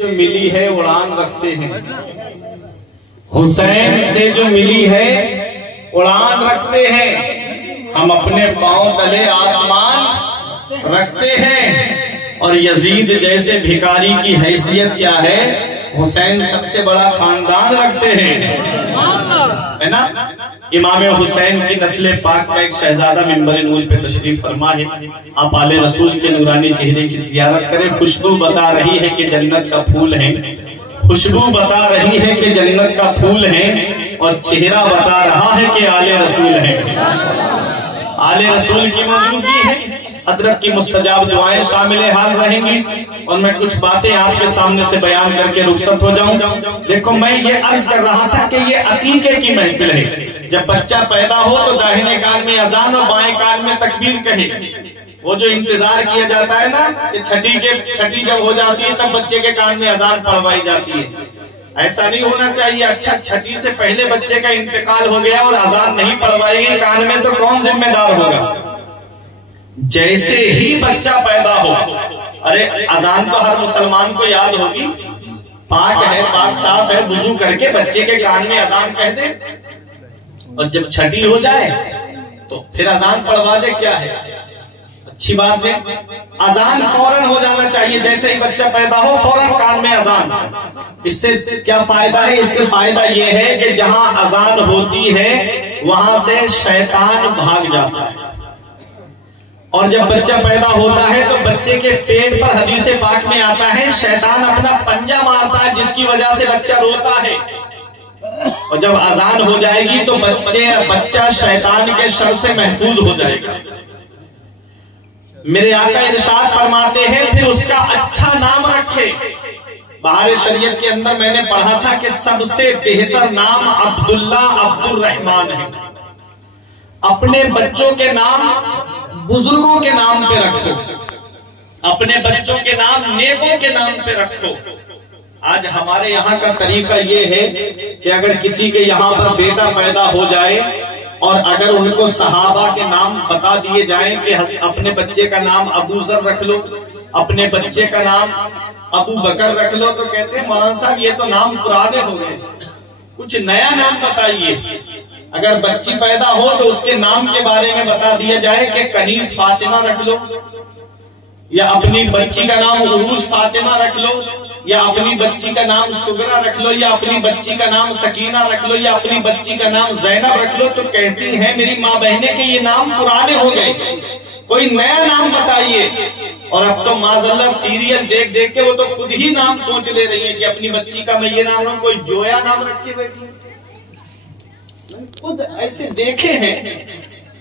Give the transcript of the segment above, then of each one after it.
جو ملی ہے اڑان رکھتے ہیں، حسین سے جو ملی ہے اڑان رکھتے ہیں، ہم اپنے پاؤں تلے آسمان رکھتے ہیں۔ اور یزید جیسے بھکاری کی حیثیت کیا ہے، حسین سب سے بڑا خاندان رکھتے ہیں، ہے نا؟ امام حسین کی نسل پاک کا ایک شہزادہ منبر نور پہ تشریف فرما ہے، آپ آل رسول کے نورانی چہرے کی زیارت کریں۔ خوشبو بتا رہی ہے کہ جنت کا پھول ہے، خوشبو بتا رہی ہے کہ جنت کا پھول ہے، اور چہرہ بتا رہا ہے کہ آل رسول ہے۔ آل رسول کی موجودگی ہے، حضرت کی مستجاب دعائیں شامل حال رہیں گی، اور میں کچھ باتیں آپ کے سامنے سے بیان کر کے رخصت ہو جاؤں۔ دیکھو، میں یہ عرض کر رہا تھا کہ یہ عقیقے کی محفل ہے۔ جب بچہ پیدا ہو تو داہنے کان میں اذان اور بائیں کان میں تکبیر کہے۔ وہ جو انتظار کیا جاتا ہے نا کہ چھٹی جب ہو جاتی ہے تب بچے کے کان میں اذان پڑھوائی جاتی ہے، ایسا نہیں ہونا چاہیے۔ اچھا، چھٹی سے پہلے بچے کا انتقال ہو گیا اور اذان نہیں پڑھوائی گئی کان میں تو کون ذمہ دار ہوگا؟ جیسے ہی بچہ پیدا ہو، ارے اذان تو ہر مسلمان کو یاد ہوگی، پاک ہے، پاک صاف ہے، وضو کر کے بچے کے کان میں اذان کہہ دے، اور جب چھٹی ہو جائے تو پھر اذان پڑھوا دے۔ کیا ہے اچھی بات ہے، اذان فوراً ہو جانا چاہیے، جیسے ہی بچہ پیدا ہو فوراً کان میں اذان۔ اس سے کیا فائدہ ہے؟ اس سے فائدہ یہ ہے کہ جہاں اذان ہوتی ہے وہاں سے شیطان بھاگ جاتا ہے، اور جب بچہ پیدا ہوتا ہے تو بچے کے پیٹ پر حدیث پاک میں آتا ہے شیطان اپنا پنجہ مارتا ہے، جس کی وجہ سے بچہ روتا ہے، اور جب اذان ہو جائے گی تو بچہ شیطان کے شر سے محفوظ ہو جائے گا۔ میرے آقا ارشاد فرماتے ہیں پھر اس کا اچھا نام رکھے۔ بہار شریعت کے اندر میں نے پڑھا تھا کہ سب سے بہتر نام عبداللہ عبد الرحمن ہے۔ اپنے بچوں کے نام بزرگوں کے نام پہ رکھو، اپنے بچوں کے نام نیکوں کے نام پہ رکھو۔ آج ہمارے یہاں کا طریقہ یہ ہے کہ اگر کسی کے یہاں پر بیٹا پیدا ہو جائے اور اگر ان کو صحابہ کے نام بتا دیے جائیں کہ اپنے بچے کا نام ابو ذر رکھ لو، اپنے بچے کا نام ابو بکر رکھ لو، تو کہتے ہیں مولانا صاحب یہ تو نام پرانے ہو گئے، کچھ نیا نام بتائیے۔ اگر بچی پیدا ہو تو اس کے نام کے بارے میں بتا دیا جائے کہ کنیز فاطمہ رکھ لو، یا اپنی بچی کا نام عروج فاطمہ رکھ لو، یا اپنی بچی کا نام سگرا رکھ لو، یا اپنی بچی کا نام سکینہ رکھ لو، یا اپنی بچی کا نام زینب رکھ لو، تو کہتی ہیں میری ماں بہنیں کہ یہ نام پرانے ہو گئے، کوئی نیا نام بتائیے۔ اور اب تو معاذاللہ سیریل دیکھ دیکھ کے وہ تو خود ہی نام سوچ لے رہی ہیں کہ اپنی بچی کا میں یہ نام رہوں، کوئی جویا نام رکھے بیٹھی، خود ایسے دیکھے ہیں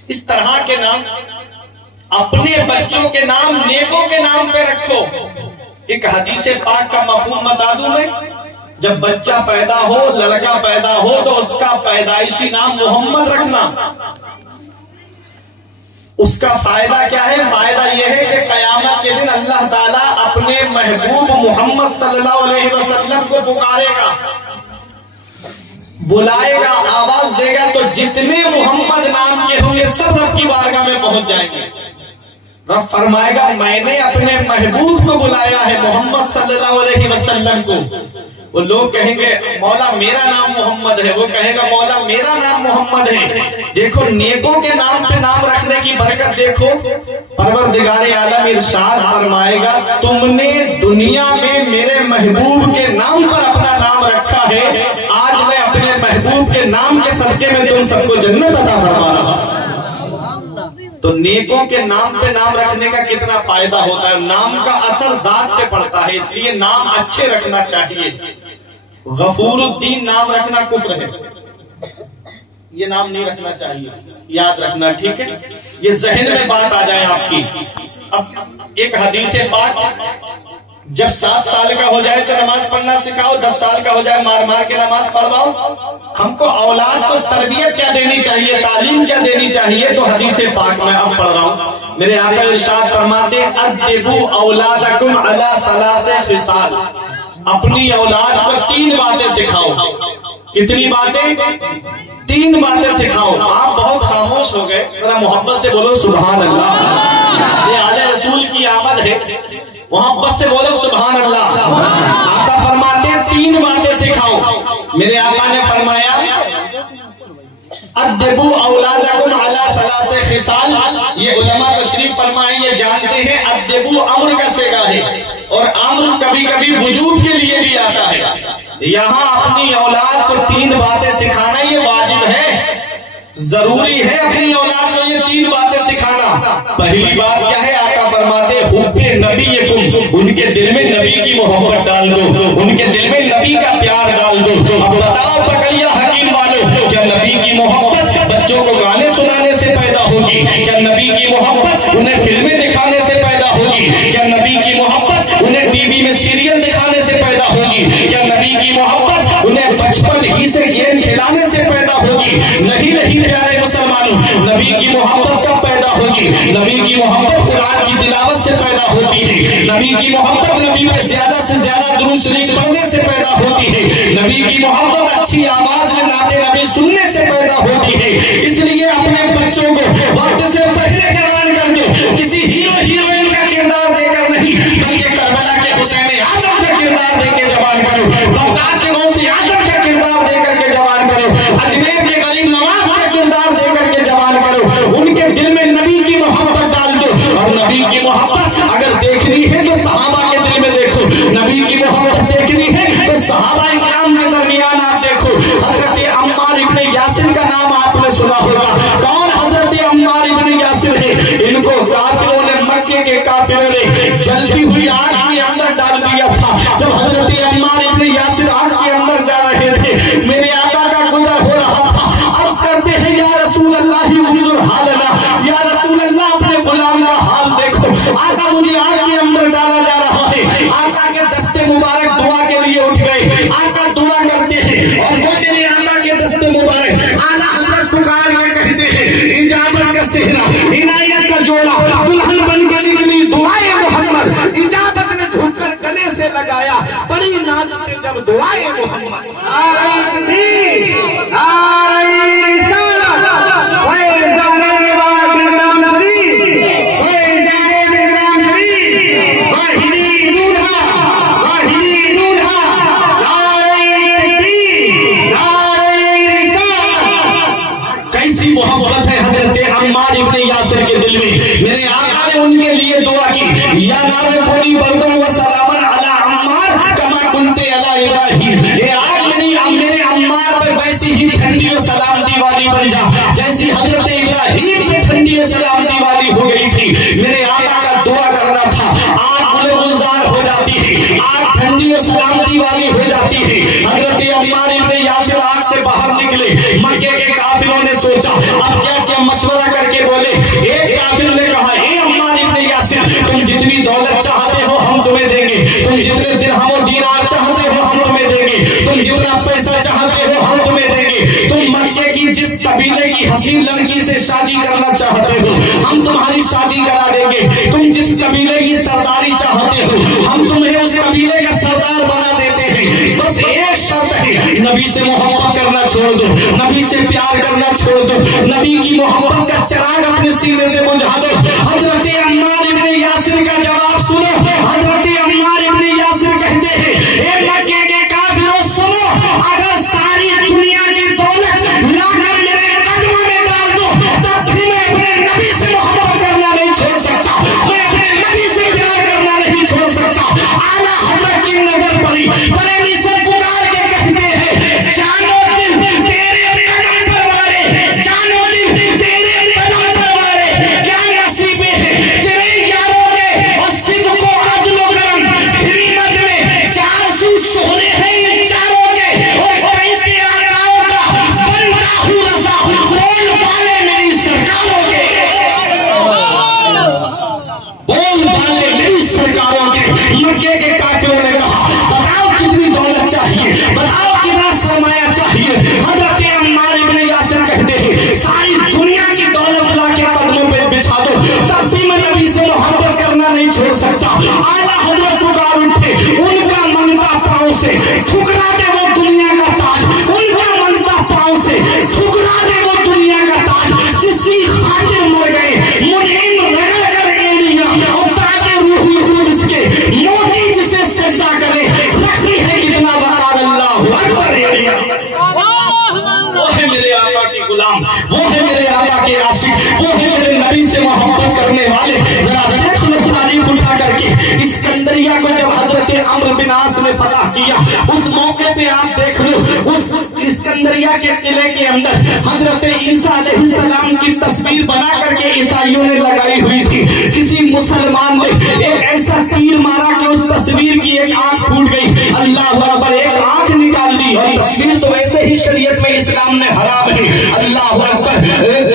اس طرح کے نام۔ اپنے بچوں کے نام نیکوں کے نام پہ رکھو۔ ایک حدیث پاک کا مفہوم بتا دوں میں، جب بچہ پیدا ہو، لڑکا پیدا ہو تو اس کا پیدائشی نام محمد رکھنا۔ اس کا فائدہ کیا ہے؟ فائدہ یہ ہے کہ قیامت کے دن اللہ تعالیٰ اپنے محبوب محمد صلی اللہ علیہ وسلم کو پکارے گا، بلائے گا، آواز دے گا، تو جتنے محمد نام کے ہوں گے سب رب کی بارگاہ میں پہنچ جائیں گے۔ رب فرمائے گا میں نے اپنے محبوب کو بلایا ہے، محمد صلی اللہ علیہ وسلم کو۔ وہ لوگ کہیں گے مولا میرا نام محمد ہے، وہ کہے گا مولا میرا نام محمد ہے۔ دیکھو نیکوں کے نام پہ نام رکھنے کی برکت دیکھو۔ پروردگار عالم ارشاد فرمائے گا تم نے دنیا میں میرے محبوب کے نام پر اپنا نام رکھا ہے، آج میں اپنے محبوب کے نام کے صدقے میں تم سب کو جنت عطا فرما رہا ہوں۔ تو نیکوں کے نام پہ نام رکھنے کا کتنا فائدہ ہوتا ہے۔ نام کا اثر ذات پہ پڑتا ہے، اس لیے نام اچھے رکھنا چاہیے۔ غفور الدین نام رکھنا کفر ہے، یہ نام نہیں رکھنا چاہیے، یاد رکھنا، ٹھیک ہے؟ یہ ذہن میں بات آ جائے آپ کی۔ اب ایک حدیث پاک، جب 7 سال کا ہو جائے تو نماز پڑھنا سکھاؤ، 10 سال کا ہو جائے مار مار کے نماز پڑھواؤ۔ ہم کو اولاد کو تربیت کیا دینی چاہیے، تعلیم کیا دینی چاہیے؟ تو حدیث پاک میں اب پڑھ رہا ہوں۔ میرے آقا ارشاد فرماتے ادبوا اولادکم علی 3 خصال، اپنی اولاد کو 3 باتیں سکھاؤ۔ کتنی باتیں؟ 3 باتیں سکھاؤ۔ آپ بہت خاموش ہو گئے، ذرا محبت سے بولو سبحان اللہ۔ یہ آل رسول کی آمد ہے، محبت سے بولو سبحان اللہ۔ آقا میرے آقا نے فرمایا ادبو اولادکم علی ثلاث خصال، یہ علماء تشریف فرمائیں یہ جانتے ہیں ادبو امر کا صیغہ ہے، اور امر کبھی کبھی وجوب کے لیے بھی آتا ہے۔ یہاں اپنی اولاد کو 3 باتیں سکھانا یہ واجب ہے، ضروری ہے اپنی اولاد کو یہ 3 باتیں سکھانا۔ پہلی بات کیا ہے؟ آقا فرماتے حب نبیکم، ان کے دل میں نبی کی محبت ڈال دو، ان کے دل میں نبی کا پیار ڈال دو۔ اب بتاؤ بقیہ حکیم والوں، کیا نبی کی محبت بچوں کو گانے سنانے سے پیدا ہوگی؟ کیا نبی کی محبت انہیں فلمیں دکھانے سے پیدا ہوگی؟ کیا نبی کی محبت انہیں ٹی وی میں سیریل دکھانے سے پیدا ہوگی؟ کیا نبی کی محبت انہیں بچپن ہی سے گیم کھلانے سے پیدا ہوگی؟ نہیں پیارے مسلمانوں، نبی کی محبت کب پیدا ہوگی؟ نبی کی محبت قرآن کی تلاوت سے پیدا ہوتی ہے، نبی کی محبت نبی پہ زیادہ سے زیادہ درود شریف پڑھنے سے پیدا ہوتی ہے، نبی کی محبت اچھی آواز میں نعت نبی سننے سے پیدا ہوتی ہے۔ اس لیے اپنے بچوں کو وقت سے پہلے جوان کر دو، کسی ہیرو ہیروئن کا کردار دے کر نہیں، بلکہ کربلا کے حسین اعظم کا کردار دے کے جوان کرو، بغداد کے غوث اعظم کا کردار دے کر کے جوان کرو، اجمیر کے غریب نواز کا کردار دے کر کے جوان کرو۔ ان کے دل میں نبی کی محبت ڈال دو، اور نبی کی محبت اگر دیکھنی ہے تو صحابہ کے دل میں دیکھو، نبی کی محبت دیکھنی ہے تو صحابہ اکرام کے درمیان آپ دیکھو۔ حضرت عمار ابن یاسر کا نام آپ نے سنا ہوگا، کون حضرت عمار ابن یاسر ہے؟ ان کو کافروں نے، مکے کے کافروں نے جلتی ہوئی آگ کے اندر ڈال دیا تھا۔ جب حضرت عمار ابن یاسر آگ کے اندر جا رہے تھے، میرے آقا کا گزر ہو رہا تھا، عرض کرتے ہیں یا رسول اللہ انظر حالنا، یا رسول اللہ اپنے غلام کا حال دیکھو، آقا مجھے آگ کے اندر ڈالا جا رہا ہے۔ آقا کے دستے مبارک دعا کے لیے اٹھ گئے، آقا دعا کرتے ہیں، اور وہ میرے آقا کے دستے مبارک اعلیٰ حضرت پکار کے کہتے ہیں اجابت کا صحرا، عنایت کا جوڑا، دلہن بن کے نکلی دعائے محمد، اجابت نے جھک کر گلے سے لگایا، بڑی ناز سے جب دعائے محمد کیسی محبت ہے حضرت عمار ابن یاسر کے دل میں۔ میرے آقا نے ان کے لیے دعا کی، یا نار کونی بردن و سلامن علی عمار کما کنتے علی ابراہیم، اے آگ میرے عمار پر ویسی ہی ٹھنڈی و سلامتی والی بن جا جیسی حضرت ابراہیم پہ ٹھنڈی و سلامتی والی ہو گئی تھی۔ میرے آقا کا دعا کرنا تھا، آگ گل گلزار ہو جاتی ہے، آگ ٹھنڈی و سلامتی والی ہو جاتی ہے۔ حضرت عمار ابن یاسر آگ سے باہر نکلے، مکے کے کافروں نے سوچا اب کیا مشورہ کر کے بولے۔ ایک کافر نے کہا اے عمار ابن یاسر، تم جتنی دولت چاہتے ہو ہم تمہیں دیں گے، تم جتنے درہم و دینار چاہتے ہو ہم تمہیں دیں گے، تم جتنا پیسہ چاہتے ہو ہم تمہیں دیں گے، تم مکے کی جس قبیلے کی حسین لڑکی سے شادی کرنا چاہتے ہو ہم تمہاری شادی کرا دیں گے، تم جس قبیلے کی سرداری چاہتے ہو ہم تمہیں اس قبیلے کا سردار بنا دیتے ہیں، بس ایک شرط ہے، نبی سے محبت کرنا چھوڑ دو، نبی سے پیار کرنا چھوڑ دو، نبی کی محبت کا چراغ اپنے سینے سے بجھا دو۔ حضرت عمار ابن یاسر کا جواب سنو، حضرت عمار ابن یاسر کہتے ہیں اے مکے کے کافروں سنو، اگر ساری دنیا کی دولت لا کر میرے قدموں میں ڈال دو تب بھی میں اپنے نبی سے محبت کرنا نہیں چھوڑ سکتا، میں اپنے نبی سے پیار کرنا نہیں چھوڑ سکتا۔ اعلیٰ حضرت کی نظر پڑی، بریلی سے پکار کے کہتے ہیں جانو دل تیرے قدم پر والے، جانو دل تیرے قدم پر والے، کیا نصیبیں ہیں تیرے یاروں کے، اور صدق و عدل و کرم، ہمت میں 400 شہرے ہیں ان چاروں کے، اور کیسے آقاؤں کا بنتا ہوں رضا، بول والے میری سرکاروں کے، بول والے میری سرکاروں کے۔ مکے کے کافروں نے کہا بتاؤ کتنی دولت چاہیے، بتاؤ کتنا سرمایہ چاہیے۔ حضرت عمار ابن یاسر کہتے ہیں ساری دنیا کی دولت لا کے قدموں پہ بچھا دو تب بھی میں نبی سے محبت کرنا نہیں چھوڑ سکتا۔ اعلیٰ حضرت پکار اٹھے، ان کا منتا پاؤں سے ٹھکرا دے وہ دنیا کا تاج، ان کا منتا پاؤں سے ٹھکرا دے وہ دنیا کا تاج جس کی خاطر مر گئے منعم رگڑ کر ایڑیاں، اور تاکہ روحی قدس کے موتی جسے سجدہ کرے رکھتی ہے کتنا وقار اللہ اکبر۔ کرنے والے ذرا دیکھ لو تاریخ اٹھا کر کے، اسکندریہ کو جب حضرت عمرو بن عاص نے فتح کیا، اس موقع پہ آپ دیکھ لو اس اسکندریہ کے قلعے کے اندر حضرت عیسیٰ علیہ السلام کی تصویر بنا کر کے عیسائیوں نے لگائی ہوئی تھی۔ کسی مسلمان نے ایک ایسا تیر مارا کہ اس تصویر کی ایک آنکھ پھوٹ گئی، اللہ اکبر، ایک آنکھ نکال دی، اور تصویر تو ویسے ہی شریعت میں اسلام نے حرام ہے، اللہ اکبر۔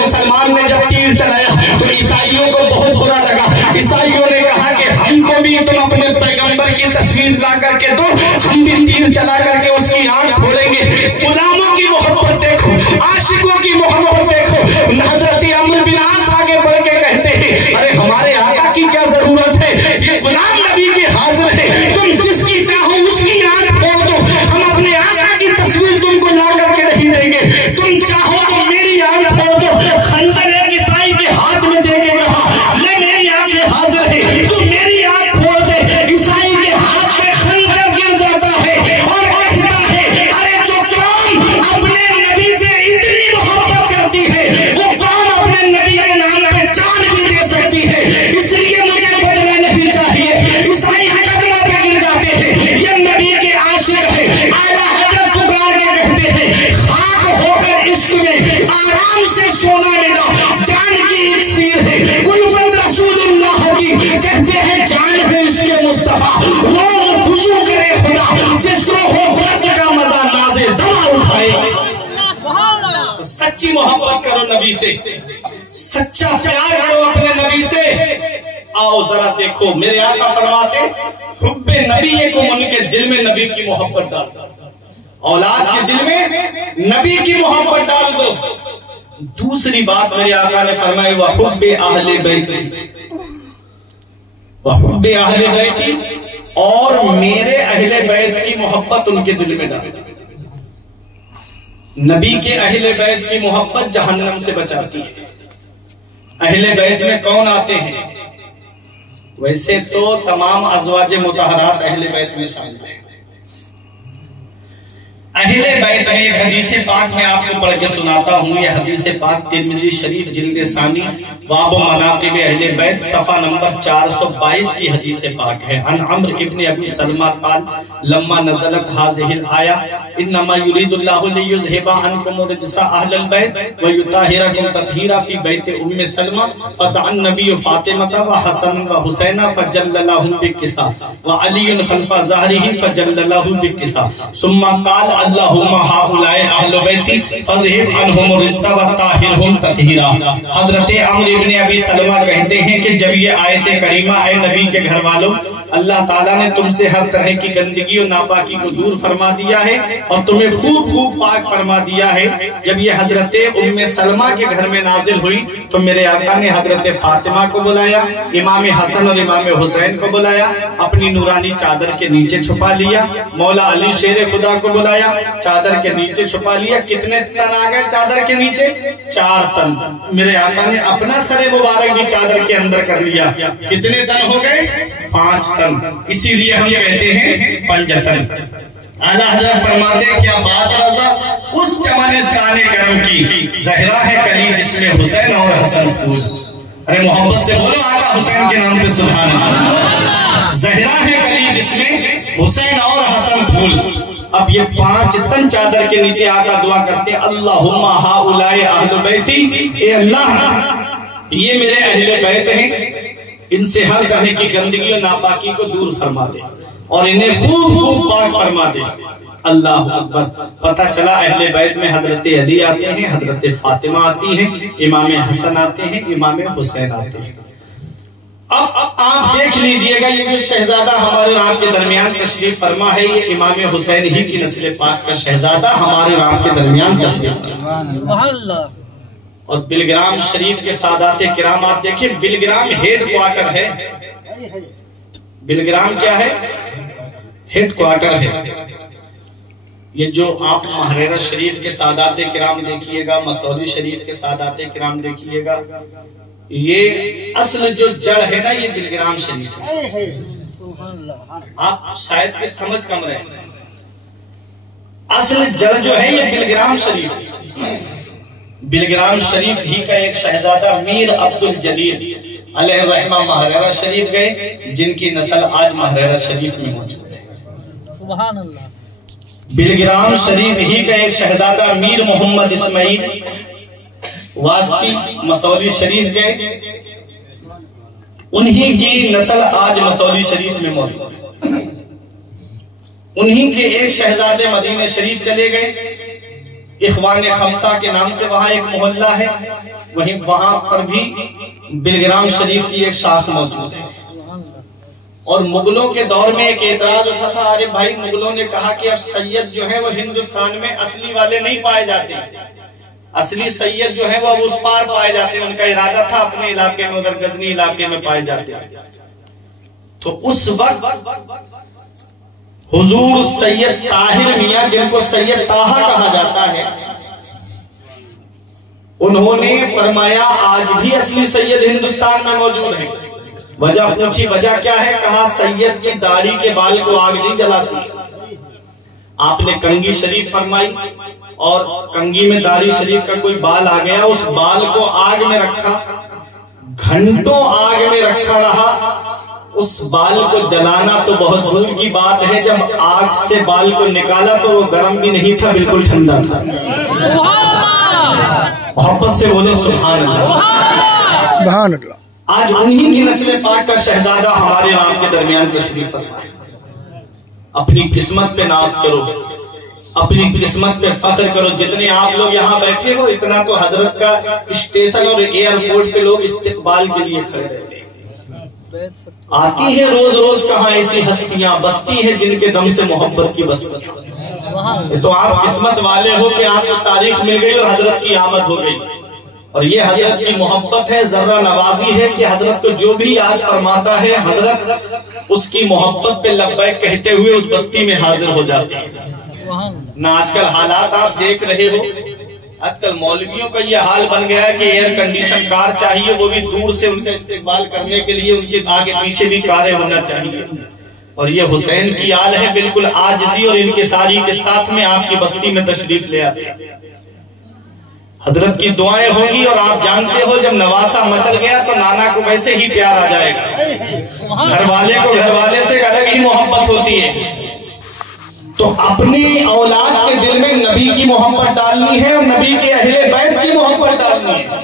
مسلمان نے جب تیر چلایا تو عیسائیوں کو بہت برا لگا، عیسائیوں نے کہا کہ ہم کو بھی تم اپنے پیغمبر کی تصویر لا کر کے دو، ہم بھی تیر چلا کر کے اس کی آنکھ پھوڑیں گے۔ غلاموں کی محبت دیکھو، عاشقوں کی محبت دیکھو۔ حضرت عمرو بن عاص آگے بڑھ کے کہتے ہیں ارے ہمارے آقا کی کیا ضرورت ہے، یہ غلام نبی کے حاضر ہے، تم جس کی چاہو اس کی آنکھ پھوڑ دو، ہم اپنے آقا کی تصویر تم کو لا کر کے نہیں دیں گے، تم چاہو تو میری آنکھ پھوڑ دو۔ خنجر ایک عیسائی کے ہاتھ میں دے کے کہا لے میری آنکھ حاضر ہے، تو میری آنکھ پھوڑ دے۔ عیسائی کے ہاتھ سے خنجر گر جاتا ہے اور کہتا ہے ارے جو قوم اپنے نبی سے اتنی محبت کرتی ہے وہ قوم اپنے نبی کے نام پہ جان بھی دے سکتی ہے، اس لیے مجھے بدلہ نہیں چاہیے۔ عیسائی قدموں پہ گر جاتے ہیں، یہ نبی کے عاشق ہے۔ اعلیٰ حضرت پکار کے کہتے ہیں خاک ہو کر عشق میں آرام سے سونا ملا، جان کی اکسیر ہے گلبد رسول اللہ کی، کہتے ہیں جان ہے عشق مصطفیٰ، روز وضو کرے خدا، جس کو ہو درد کا مزہ ناز دوا اٹھائے۔ تو سچی محبت کرو نبی سے، سچا پیار کرو اپنے نبی سے۔ آؤ ذرا دیکھو، میرے آقا فرماتے حب نبی کو ان کے دل میں نبی کی محبت ڈال دو، اولاد کے دل میں نبی کی محبت ڈال دو۔ دوسری بات میرے آقا نے فرمائی وحب اہل بیتی، وحب اہل بیتی، اور میرے اہل بیت کی محبت ان کے دل میں ڈال دو۔ نبی کے اہل بیت کی محبت جہنم سے بچاتی ہے۔ اہل بیت میں کون آتے ہیں؟ ویسے تو تمام ازواج مطہرات اہل بیت میں شامل ہیں۔ اہل بیت میں ایک حدیث پاک میں آپ کو پڑھ کے سناتا ہوں، یہ حدیث پاک ترمذی شریف جلد ثانی باب مناقب اہل بیت صفحہ نمبر 422 کی حدیث پاک ہے۔ عن عمرو ابن ابی سلمہ قال لما نزلت هذه الآية انما يريد الله ليذهب عنكم الرجس اهل البيت ويطهركم تطهيرا في بيت ام سلمہ فدعا النبي فاطمة وحسن وحسین فجللهم بالكساء وعلي خلف ظهره فجلله بالكساء ثم قال اللهم هؤلاء اهل بیتی فاذهب عنهم الرجس وطهرهم تطهیرا۔ حضرت عمرو ابن ابی سلمہ کہتے ہیں کہ جب یہ آیت کریمہ اے نبی کے گھر والوں، اللہ تعالیٰ نے تم سے ہر طرح کی گندگی اور ناپاکی کو دور فرما دیا ہے اور تمہیں خوب خوب پاک فرما دیا ہے، جب یہ حضرت ام سلمہ کے گھر میں نازل ہوئی تو میرے آقا نے حضرت فاطمہ کو بلایا، امام حسن اور امام حسین کو بلایا، اپنی نورانی چادر کے نیچے چھپا لیا، مولا علی شیر خدا کو بلایا، چادر کے نیچے چھپا لیا۔ کتنے تن آ گئے چادر کے نیچے؟ 4 تن۔ میرے آقا نے اپنا سر مبارک بھی چادر کے اندر کر لیا، کتنے تن ہو گئے؟ 5 تن۔ اسی لیے ہم کہتے ہیں پنجتن۔ اعلیٰ حضرت فرماتے ہیں کیا بات رضا اس زمانے سے آنے کرم کی، زہرا ہے کلی جس میں حسین اور حسن پھول۔ ارے محبت سے بولو آقا حسین کے نام پہ سبحان اللہ۔ زہرا ہے کلی جس میں حسین اور حسن پھول۔ اب یہ 5 تن چادر کے نیچے آقا دعا کرتے ہیں اللہم ہؤلاء اہل بیتی، اے اللہ یہ میرے اہل بیت ہیں، ان سے ہر طرح کی گندگی اور ناپاکی کو دور فرما دے اور انہیں خوب خوب پاک فرما دے۔ اللہ اکبر۔ پتہ چلا اہل بیت میں حضرت علی آتے ہیں، حضرت فاطمہ آتی ہیں، امام حسن آتے ہیں، امام حسین آتے ہیں۔ اب آپ دیکھ لیجئے گا یہ جو شہزادہ ہمارے آپ کے درمیان تشریف فرما ہے، یہ امام حسین ہی کی نسل پاک کا شہزادہ ہمارے آپ کے درمیان تشریف فرما۔ اور بلگرام شریف کے سادات کرام آپ دیکھیں، بلگرام ہیڈ کوارٹر ہے۔ بلگرام کیا ہے؟ ہیڈ کوارٹر ہے۔ یہ جو آپ محررہ شریف کے سادات کرام دیکھیے گا، مسعودی شریف کے سادات کرام دیکھیے گا، یہ اصل جو جڑ ہے نا یہ بلگرام شریف ہے۔ آپ شاید کہ سمجھ کم رہے، اصل جڑ جو ہے یہ بلگرام شریف ہے۔ بلگرام شریف ہی کا ایک شہزادہ میر عبد الجلیل علیہ الرحمہ محررہ شریف گئے، جن کی نسل آج محررہ شریف میں موجود ہے۔ سبحان اللہ۔ بلگرام شریف ہی کا ایک شہزادہ میر محمد اسماعیل واسطی مسوری شریف گئے، انہی کی نسل آج مسوری شریف میں موجود ہے۔ انہی کے ایک شہزادے مدینہ شریف چلے گئے، اخوان خمسہ کے نام سے وہاں ایک محلہ ہے، وہاں پر بھی بلگرام شریف کی ایک شاخ موجود ہے۔ اور مغلوں کے دور میں ایک اعتراض اٹھا تھا، ارے بھائی مغلوں نے کہا کہ اب سید جو ہے وہ ہندوستان میں اصلی والے نہیں پائے جاتے، اصلی سید جو ہے وہ اب اس پار پائے جاتے ہیں، ان کا ارادہ تھا اپنے علاقے میں، ادھر غزنی علاقے میں پائے جاتے ہیں۔ تو اس وقت حضور سید طاہر میاں، جن کو سید طاہا کہا جاتا ہے، انہوں نے فرمایا آج بھی اصلی سید ہندوستان میں موجود ہیں۔ وجہ پوچھی، وجہ کیا ہے؟ کہا سید کی داڑھی کے بال کو آگ نہیں جلاتی۔ آپ نے کنگھی شریف فرمائی، اور کنگھی میں داڑھی شریف کا کوئی بال آ گیا، اس بال کو آگ میں رکھا، گھنٹوں آگ میں رکھا رہا۔ اس بال کو جلانا تو بہت دور کی بات ہے، جب آگ سے بال کو نکالا تو وہ گرم بھی نہیں تھا، بالکل ٹھنڈا تھا۔ محبت سے بولے سبحان اللہ۔ سبحان اللہ۔ آج انہی کی نسل پاک کا شہزادہ ہمارے آپ کے درمیان تشریف فرما ہے۔ اپنی قسمت پہ ناز کرو، اپنی قسمت پہ فخر کرو۔ جتنے آپ لوگ یہاں بیٹھے ہو، اتنا تو حضرت کا اسٹیشن اور ایئرپورٹ پہ لوگ استقبال کے لیے کھڑے رہتے ہیں۔ آتی ہے روز روز کہاں ایسی ہستیاں، بستی ہے جن کے دم سے محبت کی بستی۔ تو آپ قسمت والے ہو کہ آپ کو تاریخ مل گئی اور حضرت کی آمد ہو گئی، اور یہ حضرت کی محبت ہے، ذرہ نوازی ہے کہ حضرت کو جو بھی یاد فرماتا ہے، حضرت اس کی محبت پہ لبیک کہتے ہوئے اس بستی میں حاضر ہو جاتے ہیں۔ نہ آج کل حالات آپ دیکھ رہے ہو، آج کل مولویوں کا یہ حال بن گیا ہے کہ ایئر کنڈیشن کار چاہیے، وہ بھی دور سے ان سے استقبال کرنے کے لیے ان کے آگے پیچھے بھی کاریں ہونا چاہیے۔ اور یہ حسین کی آل ہے، بالکل عاجزی اور انکساری کے ساتھ میں آپ کی بستی میں تشریف لے آتے ہیں۔ حضرت کی دعائیں ہوں گی، اور آپ جانتے ہو جب نواسا مچل گیا تو نانا کو ویسے ہی پیار آ جائے گا، گھر والے کو گھر والے سے الگ ہی محبت ہوتی ہے۔ تو اپنی اولاد کے دل میں نبی کی محبت ڈالنی ہے، اور نبی کے اہل بیت کی محبت ڈالنی ہے،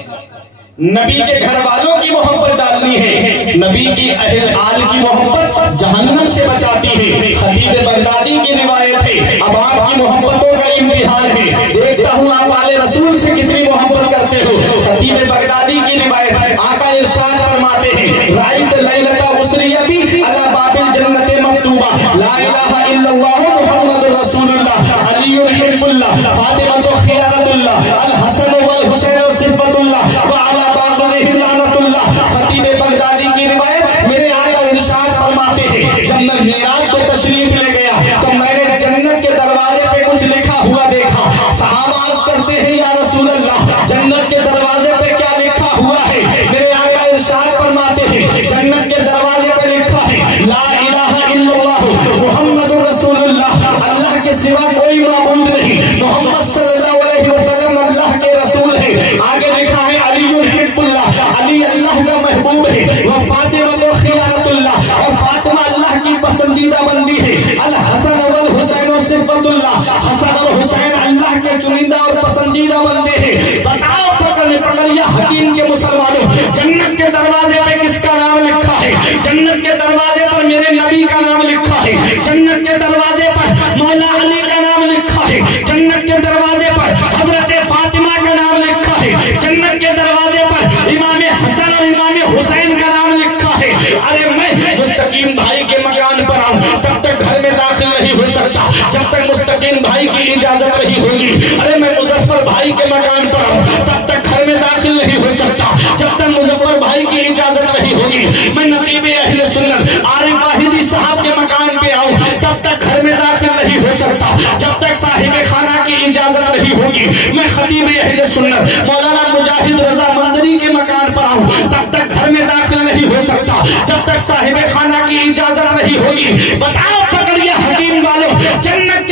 نبی کے گھر والوں کی محبت ڈالنی ہے۔ نبی کی اہل آل کی محبت جہنم سے بچاتی ہے۔ خطیب بغدادی کی روایت ہے، اب آپ کی محبتوں کا امتحان ہے، دیکھتا ہوں آپ آل رسول سے کتنی محبت کرتے ہو۔ خطیب بغدادی کی روایت ہے، آقا ارشاد فرماتے ہیں، رأیت لیلۃ اسری بی علی باب الجنۃ مکتوبہ لا الہ الا اللہ محمد رسول اللہ علی حب اللہ فاطمہ خیرۃ اللہ الحسن والحسین صفۃ اللہ وعلی خطیب بغدادی کی روایت، میرے آقا ارشاد فرماتے ہیں، جب میں معراج کو تشریف لے گیا تو میں نے جنت کے دروازے پہ کچھ لکھا ہوا دیکھا۔ صحابہ عرض کرتے ہیں یا رسول اللہ، جنت کے دروازے پہ کیا لکھا ہوا ہے؟ میرے آقا ارشاد فرماتے ہیں، جنت کے دروازے پہ لکھا ہے لا الہ الا اللہ محمد رسول اللہ، اللہ کے سوا کوئی معبود نہیں، محمد صلی اللہ علیہ وسلم اللہ کے رسول ہے۔ آگے لکھا ہے علی حب اللہ، علی اللہ کا محبوب ہے، وہ فاطمہ خیرۃ اللہ، اور فاطمہ اللہ کی پسندیدہ بندی ہے، الحسن والحسین صفۃ اللہ، حسن اور حسین اللہ کے چنندہ اور پسندیدہ بندے ہیں۔ بتاؤ پکڑ یا حکیم کے مسلمانوں، جنت کے دروازے پہ کس کا نام لکھا ہے؟ جنت کے دروازے پر میرے نبی کا نام لکھا ہے، جنت کے دروازے پر مولا علی کا نام لکھا ہے، جنت کے دروازے پر حضرت فاطمہ کا نام لکھا ہے، جنت کے دروازے پر امام حسن اور امام حسین کا نام لکھا ہے۔ ارے میں مستقیم بھائی کے مکان پر آؤں تب تک گھر میں داخل نہیں ہو سکتا جب تک مستقیم بھائی کی اجازت نہیں ہوگی۔ ارے میں مظفر بھائی کے مکان پر آؤں تب تک گھر میں داخل نہیں ہو سکتا جب تک مظفر بھائی کی اجازت نہیں ہوگی۔ میں نقیب اہل سنت عارف واحدی صاحب کے مکان پہ آؤں تب تک گھر میں داخل نہیں ہو سکتا جب تک صاحب خانہ کی اجازت نہیں ہوگی۔ میں خطیب اہل سنت مولانا مجاہد رضا منظری کے مکان پر آؤں تب تک گھر میں داخل نہیں ہو سکتا جب تک صاحب خانہ کی اجازت نہیں ہوگی۔ بتاؤ پکڑیے حکیم والوں، جنت